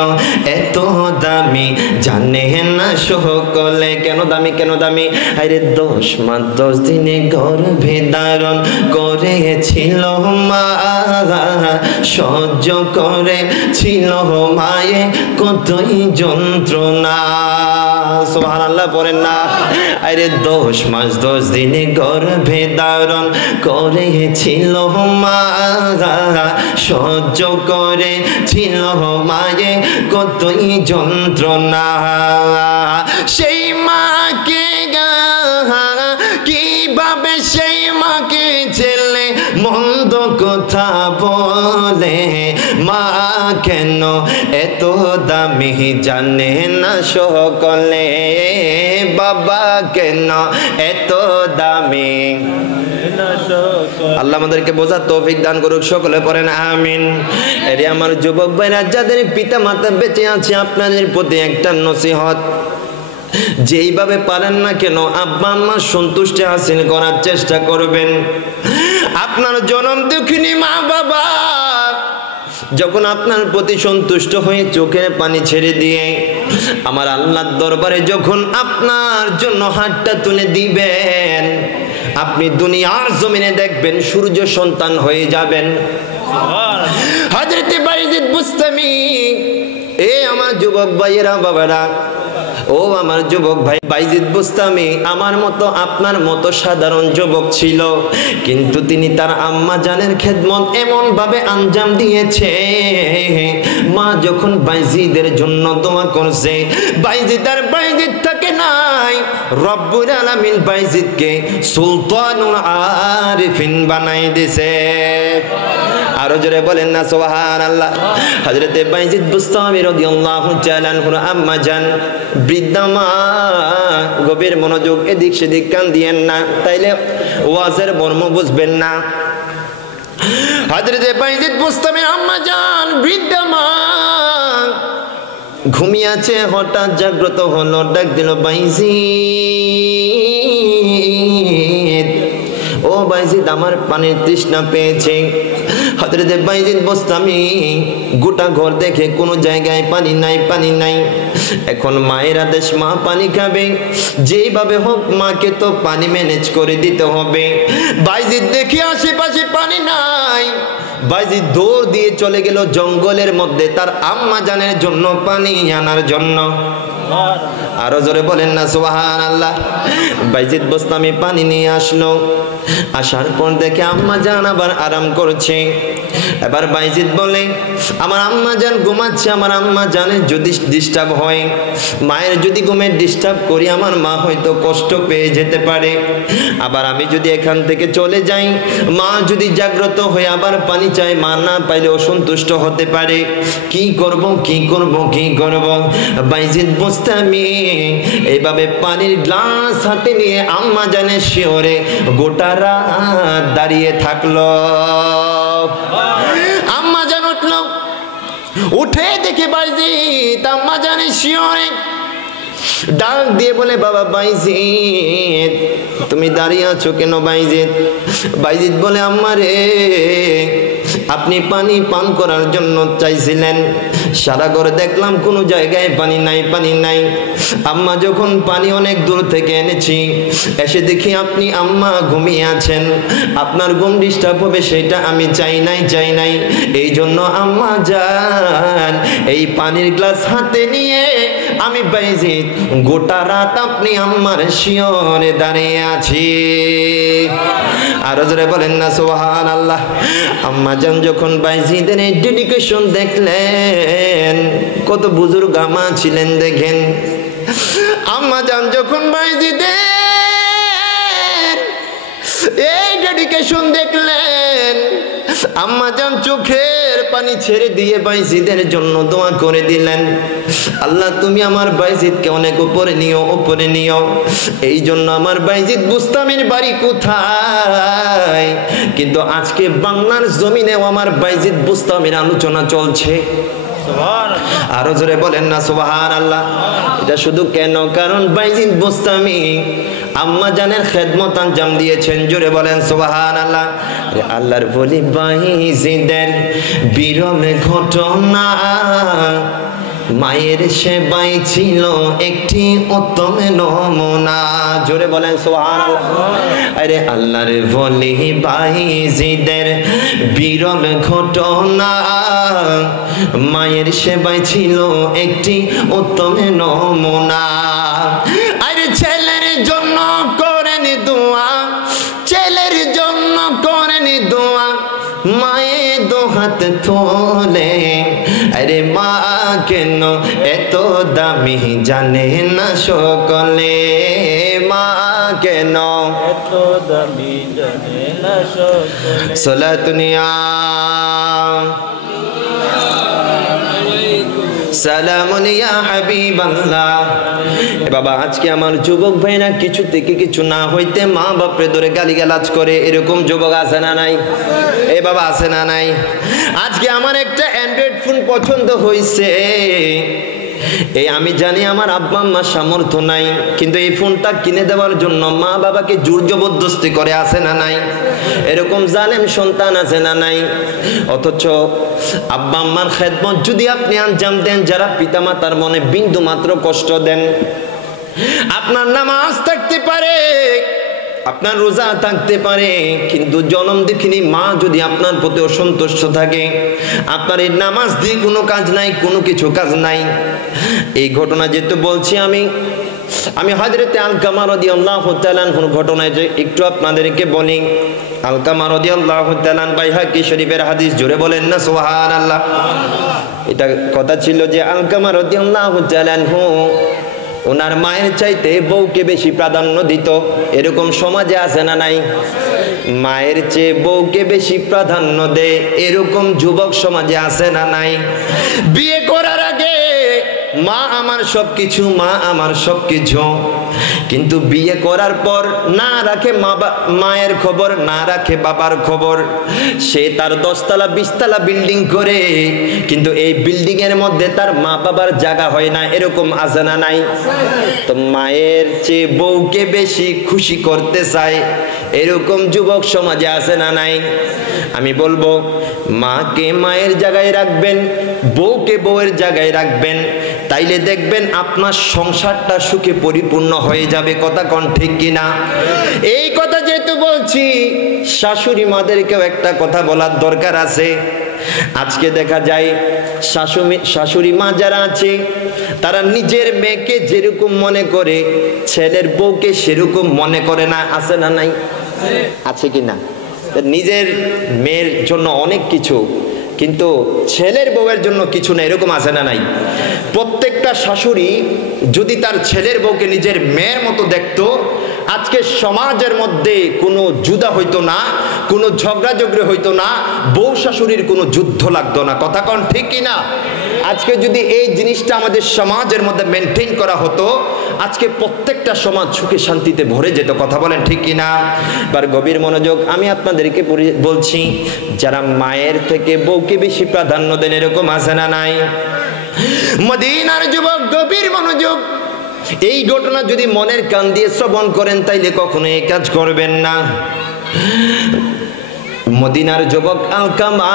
এত দামি জানে না সকলে। কেন দামি, কেন দামি? আরে 10 মাস 10 দিনে গর্ভে ধারণ করেছিল মা, সহ্য করেছিল মায়ে কতই যন্ত্রণা। সুবহানাল্লাহ পড়েন না? আরে 10 মাস 10 দিনে গর্ভে ধারণ করেছিল মা, সহ্য করেছিল মায়ে কতই যন্ত্রণা। সেই মাকে কিভাবে সেই মাকে ছেলে মন্দ কথা বলে, মা কেন এত এত দামি জানে না সকলে, বাবা কেন এত দামি। আল্লাহ আমাদেরকে বোঝার তৌফিক দান করুক, সকলে পড়েন আমিন। এরে আমার যুবক ভাইরা, যাদের পিতা মাতা বেঁচে আছে, আপনাদের প্রতি একটা নসিহত, যেইভাবে পারেন না কেন আব্বা আম্মার সন্তুষ্টি হাসিল করার চেষ্টা করবেন। আপনার জনম দুঃখিনী মা বাবা যখন আপনার প্রতি সন্তুষ্ট হয়ে চোখের পানি ছেড়ে দিয়ে আমার আল্লাহর দরবারে যখন আপনার জন্য হাতটা তুলে দিবেন, আপনি দুনিয়ার জমিনে দেখবেন সূর্য সন্তান হয়ে যাবেন। হযরত বাইজিদ বুস্তামি, এ আমার যুবক ভাইয়েরা বাবারা, ও আমার যুবক ভাই, বাইজিদ বুস্তামি আমার মতো আপনার মতো সাধারণ যুবক ছিল, কিন্তু তিনি তার আম্মা জানের খেদমত এমন ভাবে আঞ্জাম দিয়েছে, মা যখন বাইজিদের জন্য দোয়া করছে, বাইজিদ আর বাইজিদ থাকে নাই, রব্বুল আলামিন বাইজিদকে সুলতানুল আরিফিন বানাই দিয়েছে। আরো জোরে বলেন না সুবহানাল্লাহ। হযরত বাইজিদ বুস্তামি রাদিয়াল্লাহু তাআলা আনহুর আম্মা জান বৃদ্ধা মা, গভীর মনোযোগ, এদিক সেদিক কান দিয়েন না, তাইলে ওয়াজের মর্ম বুঝবেন না। হযরত বাইজিদ বুস্তামির আম্মা জান বৃদ্ধা মা ঘুমিয়ে আছে, হঠাৎ জাগ্রত হলো, ডাক দিল বাইজিদ, ও বাইজিদ আমার পানির তৃষ্ণা পেয়েছে। হযরত বাইজিদ বুস্তামি গোটা ঘর দেখে কোনো জায়গায় পানি নাই, পানি নাই। এখন মায়ের আদেশ, মা পানি খাবে, যেইভাবে হোক মাকে তো পানি ম্যানেজ করে দিতে হবে। বাইজিদ দেখি আশেপাশে পানি নাই, বাইজিদ দৌড় দিয়ে চলে গেল জঙ্গলের মধ্যে তার আম্মা জানের জন্য পানি আনার জন্য। আরো জোরে বলেন না সুবহানাল্লাহ। বাইজিদ বুস্তামি পানি নিয়ে আসলো, আসার পর দেখে আম্মা জান আবার আরাম করছে। এবার বাইজিদ বলে, আমার আম্মা জান ঘুমাচ্ছে, আমার আম্মা জানের যদি ডিস্টার্ব হয়, মায়ের যদি ঘুমের ডিস্টার্ব করি, আমার মা হয়তো কষ্ট পেয়ে যেতে পারে। আবার আমি যদি এখান থেকে চলে যাই, মা যদি জাগ্রত হয়ে আবার পানি চায়, মা না পাইলে অসন্তুষ্ট হতে পারে। কি করব কি করব কি করব। বাইজিদ বুস্তামি এইভাবে পানির গ্লাস হাতে নিয়ে আম্মা জানের শিওরে গোটা রাত দাঁড়িয়ে থাকলো। আম্মা জান উঠলো, উঠে দেখে বাইজিদ আম্মা জানের শিওরে, ডাক দিয়ে বলে, বাবা বাইজিদ তুমি দাঁড়িয়ে আছো কেন বাইজিদ? বাইজিদ বলে, আম্মা রে, আপনি পানি পান করার জন্য চাইছিলেন, সারা ঘরে দেখলাম কোনো জায়গায় পানি নাই, পানি নাই। আম্মা যখন পানি অনেক দূর থেকে এনেছি, এসে দেখি আপনি আম্মা ঘুমিয়ে আছেন, আপনার ঘুম ডিস্টার্ব হবে সেটা আমি চাই নাই, চাই নাই। এই জন্য আম্মা যান এই পানির গ্লাস হাতে নিয়ে আমি বাইজিদ গোটা রাত আপনি আম্মার শিয়রে দাঁড়িয়ে আছি। আরো জোরে বলেন না সুবহানাল্লাহ। আম্মা জান যখন বাইজিদের এই ডেডিকেশন দেখলেন, কত বুজুর্গ আম্মা ছিলেন দেখেন। আম্মা জান যখন বাইজিদের এই ডেডিকেশন দেখলেন, আম্মা জান চোখের পানি ছেড়ে দিয়ে বাইজিদের জন্য দোয়া করে দিলেন, আল্লাহ তুমি আমার বাইজিদকে অনেক উপরে নিও, উপরে নিও। এই জন্য আমার বাইজিদ বুস্তামির বাড়ি কোথায়, কিন্তু আজকে বাংলার জমিনেও আমার বাইজিদ বুস্তামির আলোচনা চলছে। আরো জোরে বলেন না সুবহানাল্লাহ। এটা শুধু কেন? কারণ বাইজিদ বুস্তামি আম্মা জানের খেদমত আঞ্জাম দিয়েছেন। জোরে বলেন সুবহানাল্লাহ। আল্লাহর বলি বাইজিদের বিরল ঘটনা, মায়ের সেবাই ছিল একটি উত্তম নমুনা। জোরে বলেন সুবহানাল্লাহ। আরে আল্লাহর বলি বাইজিদের বিরল ঘটনা, মায়ের সেবাই ছিল একটি উত্তম নমুনা। আরে ছেলের জন্য করেন দোয়া, ছেলের জন্য করেন দোয়া, মায়ের দোহাত তোলে। আরে মা কেন এত দামি জানে না সকলে, মা কেন এত দামি জানে না সকলে। সালাতুনিয়া সালামুন ইয়া হাবিবাল্লাহ। বাবা আজকে আমার যুবক ভাইরা কিছু থেকে কিছু না হইতে মা বাপরে ধরে গালিগালাজ করে, এরকম যুবক আছে না নাই? এ বাবা আছে না নাই? আজকে আমার একটা অ্যান্ড্রয়েড ফোন পছন্দ হয়েছে, এই আমি জানি আমার আব্বা আম্মার সামর্থ্য নাই, কিন্তু এই ফোনটা কিনে দেওয়ার জন্য মা বাবাকে জোর জবরদস্তি করে, আছে না নাই? এরকম জালেম সন্তান আছে না নাই? অথচ আব্বা আম্মার খেদমত যদি আপনি আঞ্জাম দেন, যারা পিতামাতার মনে বিন্দু মাত্র কষ্ট দেন, আপনার নামাজ থাকতে পারে, আপনার রোজা থাকতে পারে, কিন্তু জন্ম দেখিনি মা যদি আপনার প্রতি অসন্তুষ্ট থাকে, আপনার এই নামাজ দিয়ে কোনো কাজ নাই, কোনো কিছু কাজ নাই। এই ঘটনা যেহেতু বলছি আমি হযরতে আলকামা রাদিয়াল্লাহু তাআলা আনহুর ঘটনায় যে একটু আপনাদেরকে বলি। আলকামা রাদিয়াল্লাহু তাআলা বাইহাকি শরীফের হাদিস, জোরে বলেন না সুবহানাল্লাহ। এটা কথা ছিল যে আলকামা রাদিয়াল্লাহু তাআলা আনহু ওনার মায়ের চাইতে বউকে বেশি প্রাধান্য দিত। এরকম সমাজে আছে না নাই? মায়ের চেয়ে বউকে বেশি প্রাধান্য দেয়, এরকম যুবক সমাজে আছে না নাই? বিয়ে করার আগে মা আমার সবকিছু, মা আমার সবকিছু, কিন্তু বিয়ে করার পর না রাখে মায়ের খবর, না রাখে বাবার খবর। সে তার 10 তলা 20 তলা বিল্ডিং করে, কিন্তু এই বিল্ডিং এর মধ্যে তার মা বাবার জায়গা হয় না, এরকম আছে না নাই? তো মায়ের চেয়ে বউকে বেশি খুশি করতে চায়, এরকম যুবক সমাজে আছে না নাই? আমি বলবো মাকে মায়ের জায়গায় রাখবেন, বউকে বউয়ের জায়গায় রাখবেন, তাইলে দেখবেন আপনার সংসারটা সুখে পরিপূর্ণ হয়ে যাবে। কথা কোন ঠিক কিনা? এই কথা যেহেতু বলছি, শাশুড়ি মাদেরকেও একটা কথা বলার দরকার আছে। আজকে দেখা যায় শাশুড়ি মা যারা আছে, তারা নিজের মেয়েকে যেরকম মনে করে ছেলের বউকে সেরকম মনে করে না, আছে না নাই? আছে কি না? নিজের মেয়ের জন্য অনেক কিছু, কিন্তু ছেলের বউয়ের জন্য কিছু না, এরকম আছে না নাই? প্রত্যেকটা শাশুড়ি যদি তার ছেলের বউকে নিজের মেয়ের মতো দেখতো, আজকে সমাজের মধ্যে কোনো যুদ্ধ হইতো না, কোনো ঝগড়াঝগড়ি হইতো না, বউ শাশুড়ির কোনো যুদ্ধ লাগতো না। কথা কোন ঠিক কিনা? আজকে যদি এই জিনিসটা আমাদের সমাজের মধ্যে মেনটেন করা হতো, আজকে প্রত্যেকটা সমাজ সুখে শান্তিতে ভরে যেত। কথা বলেন ঠিক কিনা? এবার গভীর মনোযোগ, আমি আপনাদেরকে বলছি, যারা মায়ের থেকে বউকে বেশি প্রাধান্য দেন, এরকম আছে না নাই? মদিনার যুবক, গভীর মনোযোগ, এই ঘটনা যদি মনের কান দিয়ে শ্রবণ করেন, তাইলে কখনো এই কাজ করবেন না। মদিনার যুবক আলকামা,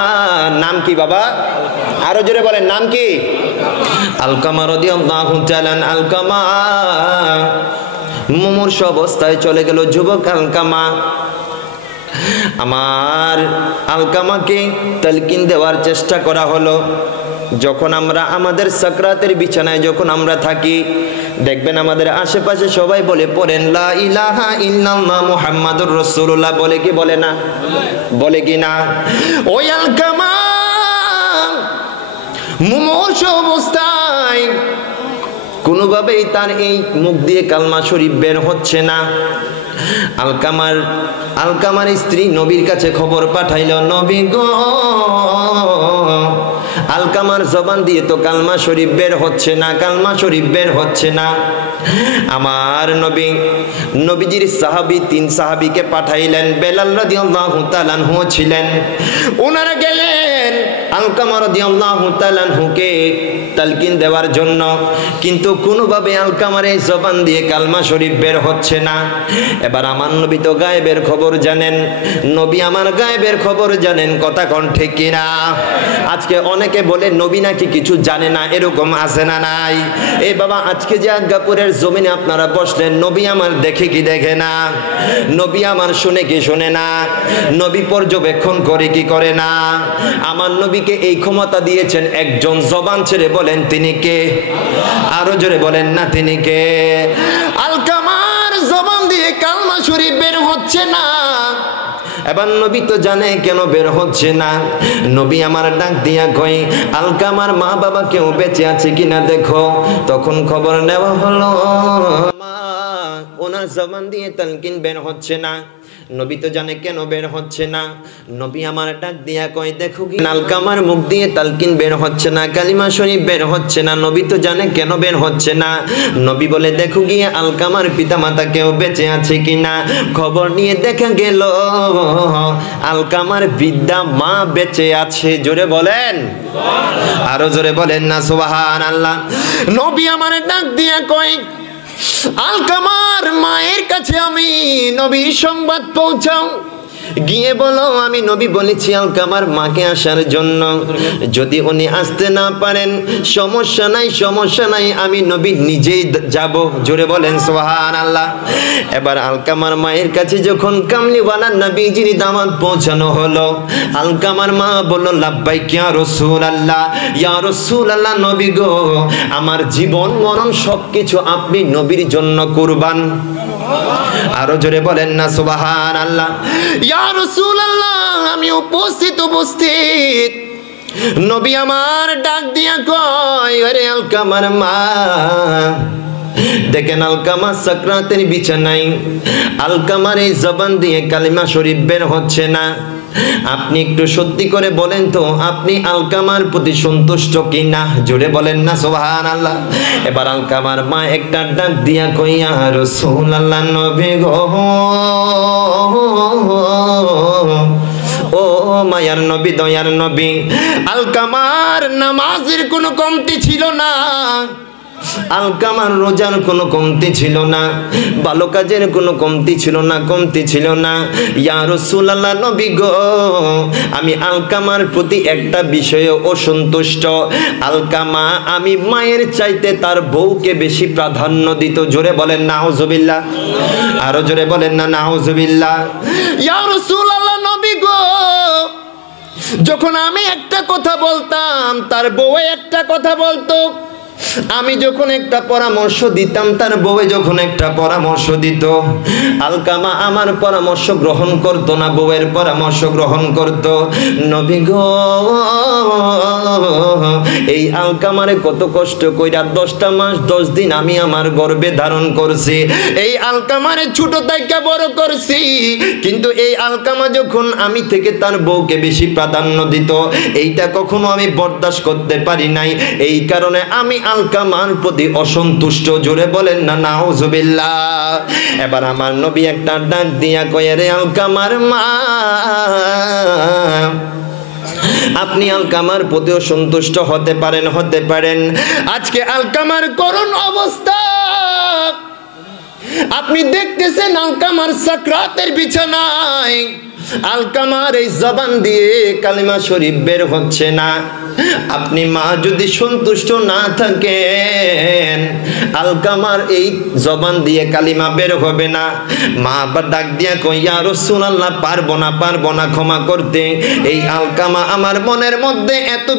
নাম কি বাবা? আরো জোরে বলেন, নাম কি? আলকামা রাদিয়াল্লাহু তাআলা। আলকামা মুমূর্ষু অবস্থায় চলে গেল যুবক আলকামা। আমার আলকামাকে তালকিন দেওয়ার চেষ্টা করা হলো। যখন আমরা আমাদের সাকরাতের বিছানায় যখন আমরা থাকি, দেখবেন আমাদের আশেপাশে সবাই বলে পড়েন লা ইলাহা ইল্লাল্লাহ মুহাম্মাদুর রাসূলুল্লাহ, বলে কি বলে না? বলে কি না? ওই আলকামা মুমূর্ষু অবস্থায় কোনোভাবেই তার এই মুখ দিয়ে কালমা শরীফ বের হচ্ছে না। আলকামার স্ত্রী নবীর কাছে খবর পাঠাইল, নবী গো, আলকামার জবান দিয়ে তো কালমা শরীফ বের হচ্ছে না, কালমা শরীফ বের হচ্ছে না। আমার নবীজির সাহাবী 3 সাহাবীকে পাঠাইলেন। বেলাল রাদিয়াল্লাহু তাআলা আনহু ছিলেন, ওনারা গেলেন আলকামা রাদিয়াল্লাহু তাআলা আনহুকে তালকিন দেওয়ার জন্য, কিন্তু কোনোভাবে আলকামার এই জবান দিয়ে কালমা শরীফ বের হচ্ছে না। এবার আমার নবী তো গায়েবের খবর জানেন, নবী আমার গায়েবের খবর জানেন। কথা কোন ঠিক কিনা? আজকে অনেকে বলে নবী নাকি কিছু জানে না, এরকম আছে না নাই? এই বাবা, আজকে যে আজ্ঞাপুরের জমিনে আপনারা বসলেন, নবী আমার দেখে কি দেখে না? নবী আমার শুনে কি শুনে না? নবী পর্যবেক্ষণ করে কি করে না? আমার নবীকে এই ক্ষমতা দিয়েছেন, একজন জবান ছেড়ে বলেন তিনি কে? আরো জোরে বলেন না, তিনি কে? আলকামার জবান দিয়ে কালমা শরীফ বের হচ্ছে না। এবার নবী তো জানে কেন বের হচ্ছে না। নবী আমার ডাক দিয়া কই, আলকামার মা বাবা কেউ বেঁচে আছে কিনা দেখো। তখন খবর নেওয়া হলো, মা ওনার জবান দিয়ে তালকিন বের হচ্ছে না। নবী তো জানে কেন বের হচ্ছে না। নবী আমার ডাক দিয়া কয়, দেখো কি আলকামার মুখ দিয়ে তালকিন বের হচ্ছে না, কালিমা শরীফ বের হচ্ছে না। নবী তো জানে কেন বের হচ্ছে না। নবী বলে, দেখো গিয়ে আলকামার পিতামাতা কেউ বেঁচে আছে কিনা। খবর নিয়ে দেখা গেল আলকামার বৃদ্ধা মা বেঁচে আছে। জোরে বলেন, আরো জোরে বলেন না সুবহানাল্লাহ। নবী আমার ডাক দিয়া কয়, আলকামার মায়ের কাছে আমি নবীর সংবাদ পৌঁছাও, গিয়ে বলো আমি নবী বলেছি আলকামার মাকে আসার জন্য। যদি উনি আসতে না পারেন সমস্যা নাই, সমস্যা নাই, আমি নবী নিজেই যাব। জোরে বলেন সুবহানাল্লাহ। এবার আলকামার মায়ের কাছে যখন কামলিওয়ালা নবীজির দাওয়াত পৌঁছানো হলো, আলকামার মা বলল, লাব্বাইক ইয়া রাসূলুল্লাহ, ইয়া রাসূলুল্লাহ, নবী গো, আমার জীবন মরণ সবকিছু আপনি নবীর জন্য কুরবান। আরো জোরে বলেন না সুবহানাল্লাহ। ইয়া রাসূলুল্লাহ, আমি উপস্থিত। নবী আমার ডাক দিয়া কয়, আরে আলকামার মা, দেখেন আলকামা সাকরাতের বিছানায়, আলকামার এই জবান দিয়ে কালিমা শরীফ বের হচ্ছে না। আপনি একটু সত্যি করে বলেন তো, আপনি আলকামার প্রতি সন্তুষ্ট কিনা? জোরে বলেন না সুবহানাল্লাহ। এবার আলকামার মা একটা ডাক দিয়া কই, ইয়া রাসূলুল্লাহ, নবী গো, ও মায়ার নবী, দয়ার নবী, আলকামার নামাজের কোনো কমতি ছিল না, আলকামার রোজার কোনো কমতি ছিল না, ভালো কাজের কোনো কমতি ছিল না। ইয়া রাসূলুল্লাহ, নবী গো, আমি আলকামার প্রতি একটা বিষয়ে অসন্তুষ্ট। আলকামা আমি মায়ের চাইতে তার বউকে বেশি প্রাধান্য দিত। জোরে বলেন নাউজুবিল্লাহ, আরো জোরে বলেন না নাউজুবিল্লাহ। ইয়া রাসূলুল্লাহ, নবী গো, যখন আমি একটা কথা বলতাম তার বউ একটা কথা বলতো, আমি যখন একটা পরামর্শ দিতাম তার বউ যখন একটা পরামর্শ দিত, আলকামা আমার পরামর্শ গ্রহণ করতো না, বউয়ের পরামর্শ গ্রহণ করত। নবী গো, এই আলকামারে কত কষ্ট কইরা 10টা মাস 10 দিন আমি আমার গর্ভে ধারণ করছি, এই আলকামারে ছোট থেকে বড় করছি, কিন্তু এই আলকামা যখন আমি থেকে তার বউকে বেশি প্রাধান্য দিত, এইটা কখনো আমি বরদাস্ত করতে পারি নাই। এই কারণে আমি আলকামার প্রতি অসন্তুষ্ট। জোরে বলেন না নাউজুবিল্লাহ। এবার আমার নবী একটা ডাক দিয়া কয়, রে আলকামার মা, আপনি আলকামার প্রতি অসন্তুষ্ট হতে পারেন। আজকে আলকামার করুণ অবস্থা আপনি দেখতেছেন, আলকামার সাকরাতের বিছানায়, আলকামার এই জবান দিয়ে কালিমা শরীফ বের হচ্ছে না। আপনি মা যদি সন্তুষ্ট না থাকেন, আলকামার এই জবান দিয়ে কালিমা বের হবে না। মা আবার ডাক দিয়া কই, ইয়া রাসূলুল্লাহ, পারবো না ক্ষমা করতে। এই আলকামা আমার মনের মধ্যে এত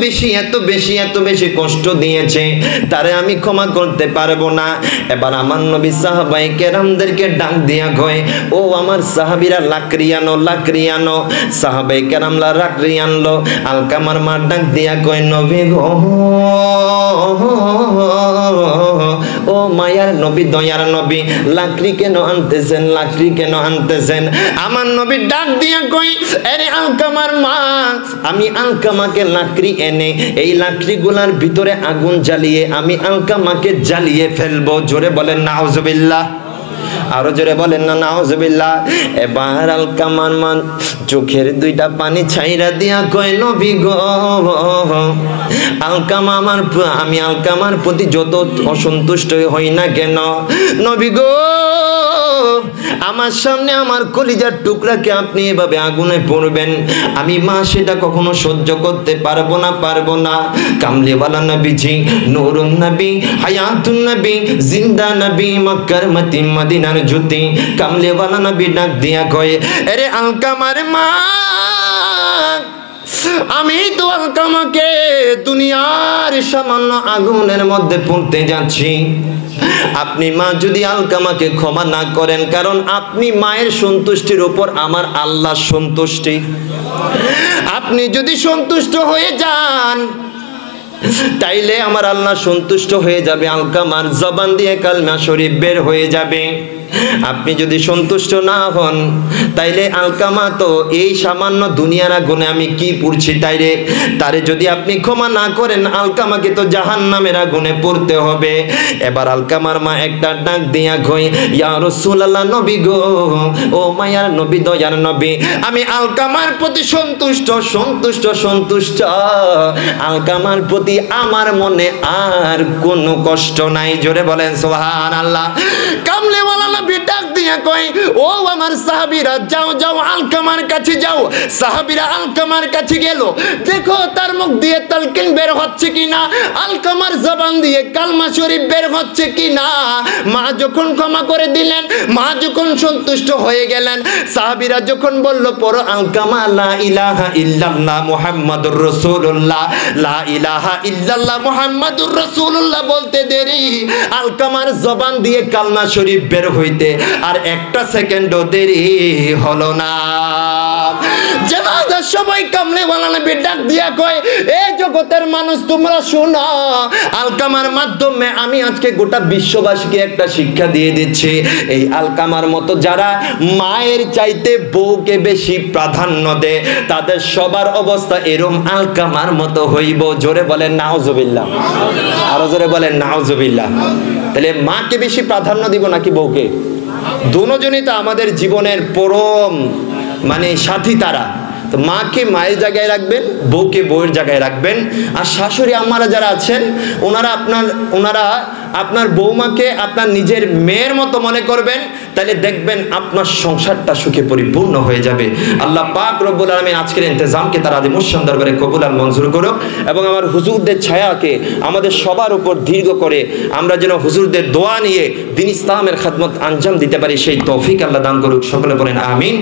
বেশি কষ্ট দিয়েছে, তারে আমি ক্ষমা করতে পারবো না। এবার আমার নবী সাহাবায়ে কেরামদেরকে ডাক দিয়া কয়, ও আমার সাহাবীরা, লাকড়ি আনো। সাহাবায়ে কেরামরা লাকড়ি আনলো। আলকামার মা ডাক দিয়া কয়, নবী গো, ও মায়ার নবী, দয়ার নবী, লাকড়ি কেন আনতেছেন? আমার নবী ডাক দিয়া কই, আরে আলকামার মা, আমি আলকামাকে লাকড়ি এনে এই লাকড়িগুলার ভিতরে আগুন জ্বালিয়ে আমি আলকামাকে জ্বালিয়ে ফেলবো। জোরে বলেন নাউজুবিল্লাহ, আরো জোরে বলেন না নাউজুবিল্লাহ। এবার আলকামার মা চোখের 2টা পানি ছাইরা দিয়া কয়, নবী গো, আমি আলকামার প্রতি যত অসন্তুষ্ট হই না কেন, নবী গো, আমার সামনে আমার কলিজার টুকরাকে আপনি এভাবে আগুনে পড়বেন, আমি মা সেটা কখনো সহ্য করতে পারবো না। কামলিওয়ালা নবীজি, নূরুন নবী, হায়াতুন নবী, জিন্দা নবী, মক্কার মতি, মদিনার জ্যোতি, কামলিওয়ালা নবী ডাক দিয়া কয়, আরে আলকামার মা, আমি তো আলকামাকে দুনিয়ার সামান্য আগুনের মধ্যে পড়তে যাচ্ছি। আপনি মা যদি আলকামাকে ক্ষমা না করেন, কারণ আপনি মায়ের সন্তুষ্টির উপর আমার আল্লাহ সন্তুষ্টি, আপনি যদি সন্তুষ্ট হয়ে যান তাইলে আমার আল্লাহ সন্তুষ্ট হয়ে যাবে, আলকামার জবান দিয়ে কালিমা শরীফ বের হয়ে যাবে। আপনি যদি সন্তুষ্ট না হন তাইলে আলকামা তো এই সামান্য দুনিয়ার আগুনে আমি কি পুড়ছি তারে যদি আপনি ক্ষমা না করেন আলকামাকে তো জাহান্নামের আগুনে পড়তে হবে। এবার আলকামার মা একটা ডাক দিয়া কই, ইয়া রাসূলুল্লাহ, নবী গো, ও মায়ার নবী, দয়ার নবী, আমি আলকামার প্রতি সন্তুষ্ট সন্তুষ্ট সন্তুষ্ট, আলকামার প্রতি আমার মনে আর কোনো কষ্ট নাই। জোরে বলেন সুবহানাল্লাহ। কামলেওয়ালা নবী ডাক দিয়া কই, ও আমার সাহাবীরা, যাও যাও আলকামার কাছে যাও। সাহাবীরা আলকামার কাছে গেল, দেখো তার মুখ দিয়ে তালকিন বের হচ্ছে কিনা, আলকামার জবান দিয়ে কালমা শরীফ বের হচ্ছে কিনা। মা যখন ক্ষমা করে দিলেন, মা যখন সন্তুষ্ট হয়ে গেলেন, সাহাবীরা যখন বলল পড়ো আলকামা লা ইলাহা ইল্লাল্লাহ মুহাম্মাদুর রাসূলুল্লাহ, লা ইলাহা ইল্লাল্লাহ মুহাম্মাদুর রাসূলুল্লাহ বলতে দেরি আলকামার জবান দিয়ে কালমা শরীফ বের হইতে আর একটা সেকেন্ডও দেরি হলো না। জানাজার সময় কামলেওয়ালা নবী ডাক দিয়া কয়, এ জগতের মানুষ তোমরা শোনো, আলকামার মাধ্যমে আমি আজকে গোটা বিশ্ববাসীকে একটা শিক্ষা দিয়ে দিচ্ছি। এই আলকামার মতো যারা মায়ের চাইতে বউকে বেশি প্রাধান্য দেয় তাদের সবার অবস্থা এরকম আলকামার মতো হইব। জোরে বলেন নাউজুবিল্লাহ, আরো জোরে বলেন নাউজুবিল্লাহ। তাহলে মাকে বেশি প্রাধান্য দিব নাকি বউকে? দুজনই তো আমাদের জীবনের পরম মানে সাথী তারা। তো মাকে মায়ের জায়গায় রাখবেন, বউকে বউয়ের জায়গায় রাখবেন। আর শাশুড়ি আম্মারা যারা আছেন ওনারা আপনার বৌমাকে আপনার নিজের মেয়ের মতো মনে করবেন, তাহলে দেখবেন আপনার সংসারটা সুখে পরিপূর্ণ হয়ে যাবে। আল্লাহ পাক রব্বুল আলামিন আজকের ইন্তজামকে তার আদি মুহসিন দরবারে কবুল আর মঞ্জুর করুক এবং আমার হুজুরদের ছায়াকে আমাদের সবার উপর দীর্ঘ করে আমরা যেন হুজুরদের দোয়া নিয়ে দ্বীন ইসলামের খেদমত আঞ্জাম দিতে পারি সেই তৌফিক আল্লাহ দান করুক। সকলে বলেন আমিন।